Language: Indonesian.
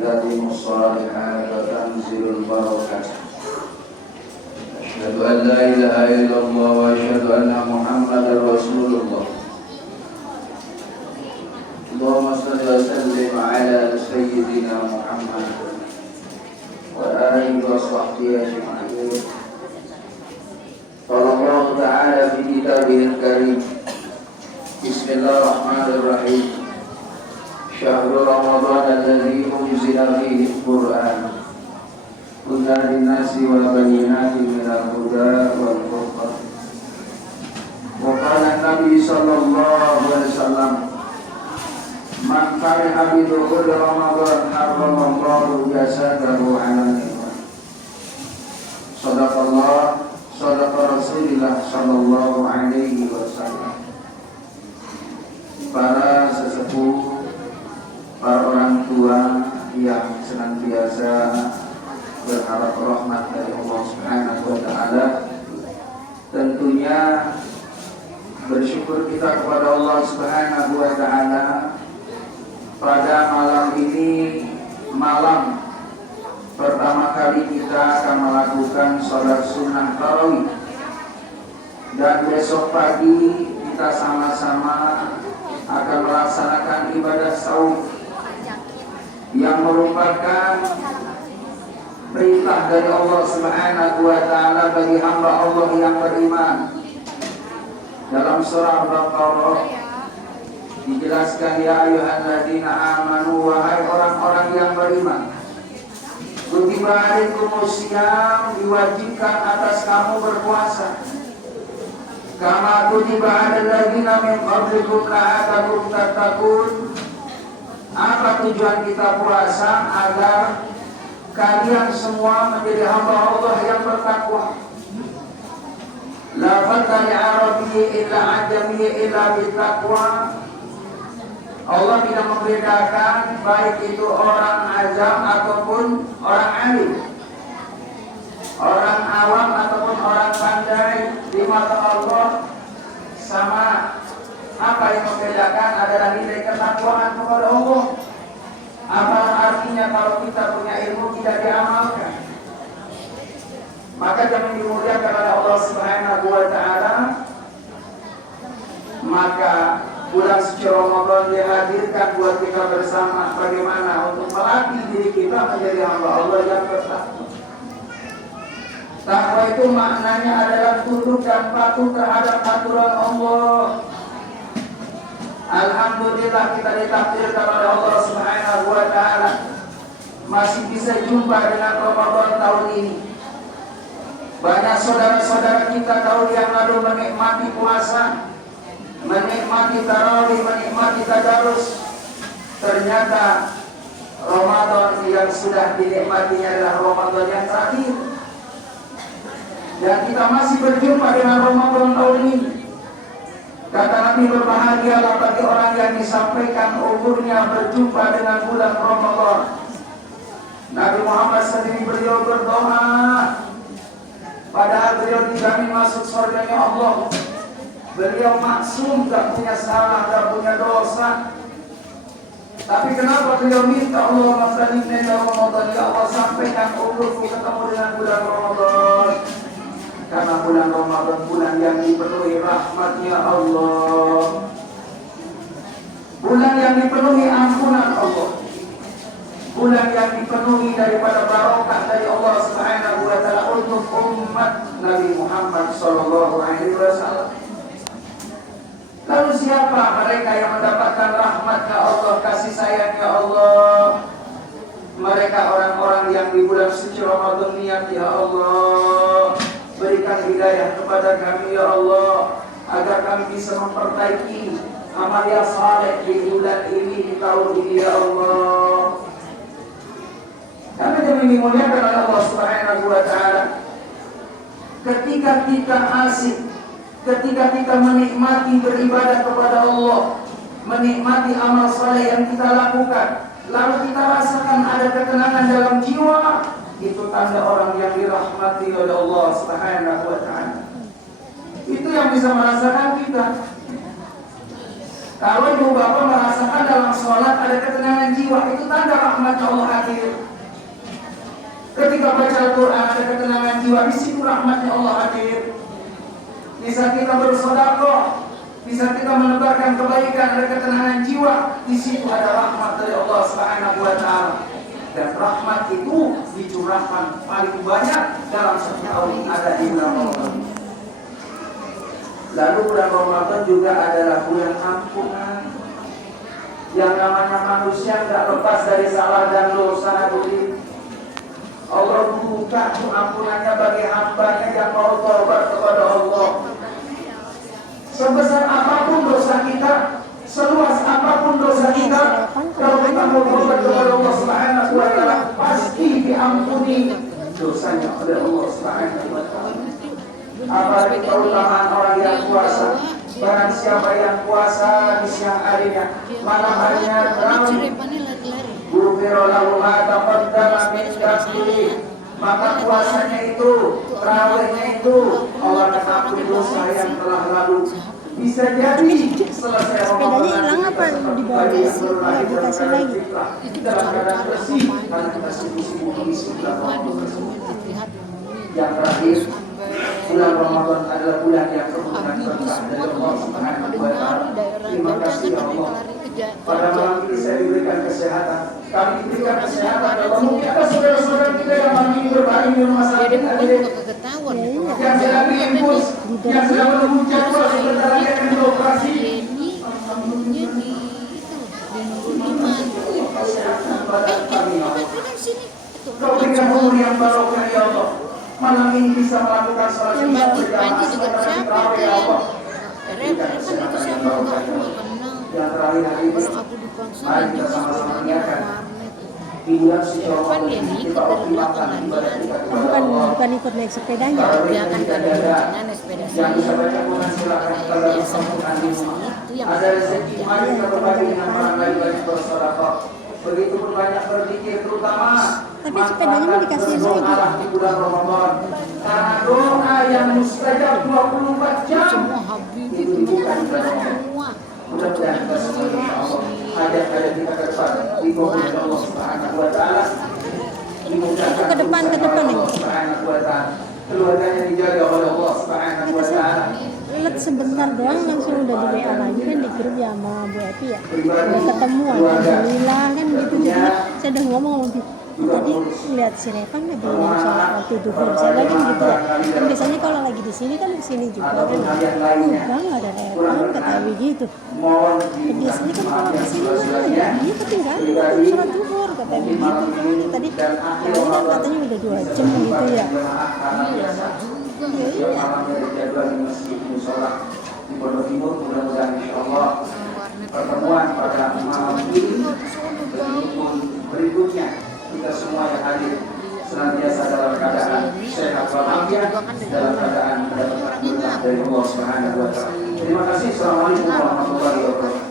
تتم الصالحات وتنزل البركات. أشهد أن لا إله إلا الله وأشهد أن محمدا رسول الله. اللهم صل وسلم على سيدنا محمد وآله وصحبه أجمعين. قال الله تعالى في كتابه الكريم: بسم الله الرحمن الرحيم. شهر رمضان الذي أنزل فيه القرآن هدى للناس وبينات من الهدى والفرقان. وقال النبي صلى الله عليه وسلم: من فرح بدخول رمضان حرم الله جسده على النار. صدق الله صدق Rasulullah sallallahu alaihi wasallam. Para sesepuh, para orang tua yang senantiasa berharap rahmat dari Allah Subhanahu wa taala, tentunya bersyukur kita kepada Allah Subhanahu wa taala pada malam ini, malam pertama kali kita akan melakukan sholat sunnah tarawih, dan besok pagi kita sama-sama akan melaksanakan ibadah saum yang merupakan perintah dari Allah Subhanahu wa taala bagi hamba Allah yang beriman. Dalam surah Al-Baqarah dijelaskan, ya ayyuhalladzina amanu, wahai orang-orang yang beriman, kutiba alaikumusiyam, diwajibkan atas kamu berpuasa, kama kutiba alal ladzina min qablikum la'allakum tattaqun. Apa tujuan kita puasa? Agar kalian semua menjadi hamba Allah yang bertakwa. La fadla li arabiyyi illa ajamiyyi illa bittaqwa. Allah tidak membedakan baik itu orang ajam ataupun orang alim, orang awam ataupun orang pandai. Di mata Allah sama. Apa yang membedakan adalah nilai ketakwaan kepada Allah. Apa artinya kalau kita punya ilmu tidak diamalkan? Maka jangan dimuliakan oleh Allah Subhanahu wa taala. Maka bulan suci Ramadan dihadirkan buat kita bersama bagaimana untuk melatih diri kita menjadi hamba Allah yang bertakwa. Takwa itu maknanya adalah tunduk dan patuh terhadap aturan Allah. Alhamdulillah kita ditakdirkan oleh Allah Subhanahu wa taala masih bisa jumpa dengan Ramadan tahun ini. Banyak saudara-saudara kita tahun yang lalu menikmati puasa, menikmati tarawih, menikmati tadarus. Ternyata Ramadan yang sudah dinikmatinya adalah Ramadan yang terakhir. Dan kita masih berjumpa dengan Ramadan tahun ini. Kata Nabi, berbahagialah bagi orang yang disampaikan umurnya berjumpa dengan bulan Ramadan. Nabi Muhammad sendiri beliau berdoa, padahal beliau dijamin masuk surganya Allah. Beliau maksum, gak punya salah, gak punya dosa. Tapi kenapa beliau minta Allah membaliknya Ramadan? Ya Allah, sampaikan umurku ketemu dengan bulan Ramadan. Karena bulan Ramadan bulan yang dipenuhi rahmatnya Allah, bulan yang dipenuhi ampunan Allah, bulan yang dipenuhi daripada barokah dari Allah Subhanahu wa taala untuk umat Nabi Muhammad sallallahu alaihi wasallam. Lalu siapa mereka yang mendapatkan rahmatnya Allah, kasih sayangnya Allah? Mereka orang-orang yang di bulan suci Ramadan niat, ya Allah, berikan hidayah kepada kami ya Allah, agar kami bisa memperbaiki amal yang saleh di bulan ini, di tahun ini ya Allah. Karena demi dimuliakan oleh Allah Subhanahu wa taala, ketika kita asik, ketika kita menikmati beribadah kepada Allah, menikmati amal saleh yang kita lakukan, lalu kita rasakan ada ketenangan dalam jiwa, itu tanda orang yang dirahmati oleh Allah Subhanahu wa taala. Itu yang bisa merasakan kita. Kalau ibu bapak merasakan dalam sholat ada ketenangan jiwa, itu tanda rahmat Allah hadir. Ketika baca Al-Quran ada ketenangan jiwa, di situ rahmatnya Allah hadir. Di saat kita bersedekah, di saat kita menebarkan kebaikan ada ketenangan jiwa, di situ ada rahmat dari Allah Subhanahu wa taala. Dan rahmat itu dicurahkan paling banyak dalam satu tahun ada di bulan Ramadan. Lalu bulan Ramadan juga adalah bulan ampunan. Yang namanya manusia tidak lepas dari salah dan dosa. Allah buka ampunannya bagi hambanya yang mau taubat kepada Allah. Sebesar apapun dosa kita, seluas apapun dosa kita, kalau kita mau taubat kepada Allah Subhanahu wa taala, pasti diampuni dosanya oleh Allah Subhanahu wa taala. Apalagi keutamaan orang yang puasa. Barang siapa yang puasa di siang harinya, malam harinya terawih, ghufira lahu ma taqaddama min dhanbihi, maka puasanya itu, terawihnya itu Allah akan ampuni dosa yang telah lalu. Bisa jadi selesai sepedanya hilang apa dibawa kasih dikasih lagi dalam keadaan bersih karena kita sibuk-sibuk mengisi bulan Ramadan tersebut. Yang terakhir, bulan Ramadan adalah bulan yang kemudian berkah dari Allah Subhanahu wa taala. Terima kasih ya Allah. Pada malam ini saya diberikan kesehatan. Kami diberikan kesehatan. Kalau mungkin ada saudara-saudara kita yang malam ini berbaring di rumah sakit, yang sedang diimpus, yang sedang menunggu jadwal sebentar lagi akan beroperasi. Kesehatan pada kami ya Allah. Kau berikan umur yang barokah ya Allah. Malam ini bisa melakukan salat sunat berjamaah setelah tarawih ya Allah. Berikan kesehatan yang barokah ya Allah. Yang terakhir hari ini, mari kita sama-sama niatkan di bulan suci Ramadan kita optimalkan ibadah kita kepada Allah. Bukan ikut naik sepedanya. Dia akan yang bisa baca Quran silakan kita bersama di rumah. Ada rezeki, mari kita berbagi dengan orang lain banyak bersedekah. Begitupun banyak berzikir, terutama Tapi sepedanya mau dikasih lagi di bulan Ramadan. Karena doa yang mustajab 24 jam itu bukan bulan Ramadan. Mudah-mudahan kita semua insyaallah hajat-hajat kita ke depan dikabulkan Allah Subhanahu wa taala. Dimudahkan ke depan Allah Subhanahu wa taala. Keluarganya dijaga oleh Allah Subhanahu wa taala. Lihat sebentar doang langsung udah di WA lagi kan di grup ya sama Bu Epi ya. Udah ketemu alhamdulillah kan gitu. Jadi saya udah ngomong tadi lihat si Revan lagi sholat waktu duhur. Saya lagi gitu ya. Kan biasanya kalau lagi di sini kan kesini juga kan. Enggak ada Revan kata Ewi gitu. Biasanya kan kalau kesini mah ada dia ketinggalan waktu sholat duhur kata Ewi gitu kan. Tadi ini kan katanya udah 2 jam gitu ya. Iya. Malamnya dijadwal di Masjid Musola di Pondok Timur. Mudah-mudahan insyaallah pertemuan pada malam ini berikut berikutnya kita semua yang hadir senantiasa dalam keadaan sehat walafiat, dalam keadaan mendapat berkah dari Allah Subhanahu wa taala. Terima kasih. Assalamualaikum warahmatullahi wabarakatuh.